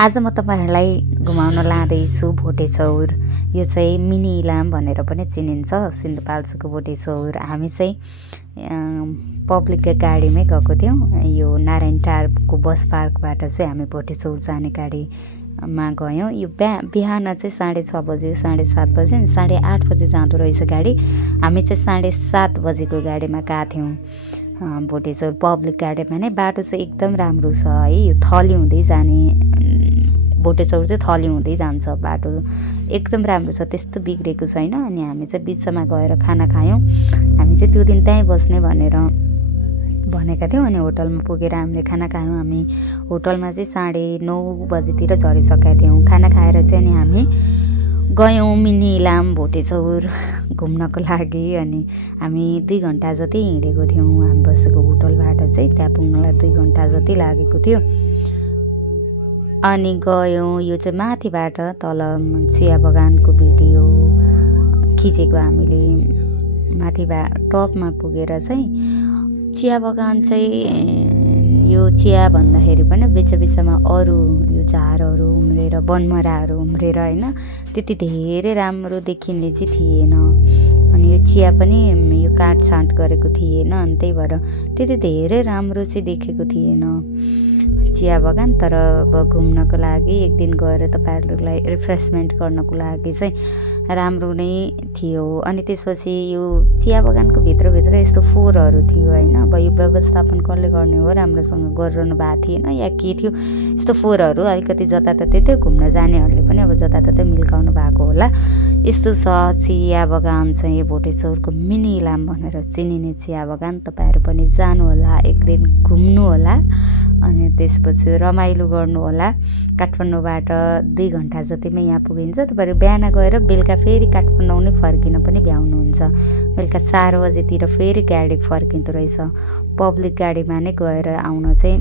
आज म तपाईँहरूलाई घुमाउन लाँदैछु भोटे चौर। यो चाहिँ मिनी इलाम भनेर पनि चिनिन्छ, सिन्धुपाल्चोकको भोटे चौर। हामी चाहिँ पब्लिक गाडीमै गएको थियौँ। यो नारायण टारको बस पार्कबाट चाहिँ हामी भोटे चौर जाने गाडीमा गयौँ। यो बिहान चाहिँ 6:30 बज्यो, 7:30 बज्यो अनि 8:30 बजे जाँदो रहेछ गाडी। हामी चाहिँ 7:30 बजेको गाडीमा गएको थियौँ भोटे चौर पब्लिक गाडीमा नै। बाटो चाहिँ एकदम राम्रो छ है। यो थली हुँदै जाने भोटे चौर चाहिँ थली हुँदै जान्छ। बाटो एकदम राम्रो छ, त्यस्तो बिग्रेको छैन। अनि हामी चाहिँ बिचमा गएर खाना खायौँ। हामी चाहिँ त्यो दिन त्यहीँ बस्ने भनेर भनेका थियौँ। अनि होटलमा पुगेर हामीले खाना खायौँ। हामी होटलमा चाहिँ 9:30 बजेतिर झरिसकेका थियौँ। खाना खाएर चाहिँ अनि हामी गयौँ मिनी इलाम भोटे चौर घुम्नको लागि। अनि हामी 2 घन्टा जति हिँडेको थियौँ। हामी बसेको होटलबाट चाहिँ त्यहाँ पुग्नलाई 2 घन्टा जति लागेको थियो। अनि गयौँ। यो चाहिँ माथिबाट तल चिया बगानको भिडियो खिचेको हामीले। टपमा पुगेर चाहिँ चिया बगान चाहिँ यो चिया भन्दाखेरि पनि बिचमा अरू यो झारहरू उम्रेर बनमराहरू उम्रेर होइन, त्यति धेरै राम्रो देखिने चाहिँ थिएन। अनि यो चिया पनि यो काटछाँट गरेको थिएन। अनि त्यही भएर त्यति धेरै राम्रो चाहिँ देखेको थिएन चिया बगान। तर अब घुम्नको लागि एक दिन गएर तपाईँहरूलाई रिफ्रेसमेन्ट गर्नको लागि चाहिँ राम्रो नै थियो। अनि त्यसपछि यो चिया बगानको भित्रभित्र यस्तो फोहोरहरू थियो होइन। अब यो व्यवस्थापन कसले गर्ने हो, राम्रोसँग गरिरहनु भएको थिएन या के थियो, यस्तो फोहोरहरू अलिकति जताततै थियो। घुम्न जानेहरूले पनि अब जताततै मिल्काउनु भएको होला। यस्तो छ चिया बगान चाहिँ भोटे चौरको मिनी इलाम भनेर चिनिने चिया बगान। तपाईँहरू पनि जानुहोला, एक दिन घुम्नु होला अनि त्यसपछि रमाइलो गर्नु होला। काठमाडौँबाट 2 घन्टा जतिमै यहाँ पुगिन्छ। तपाईँहरू बिहान गएर बेलुका फेरि काठमाडौँ नै फर्किन पनि भ्याउनुहुन्छ। बेलुका 4 बजेतिर फेरि गाडी फर्किँदो रहेछ। पब्लिक गाडीमा नै गएर आउन चाहिँ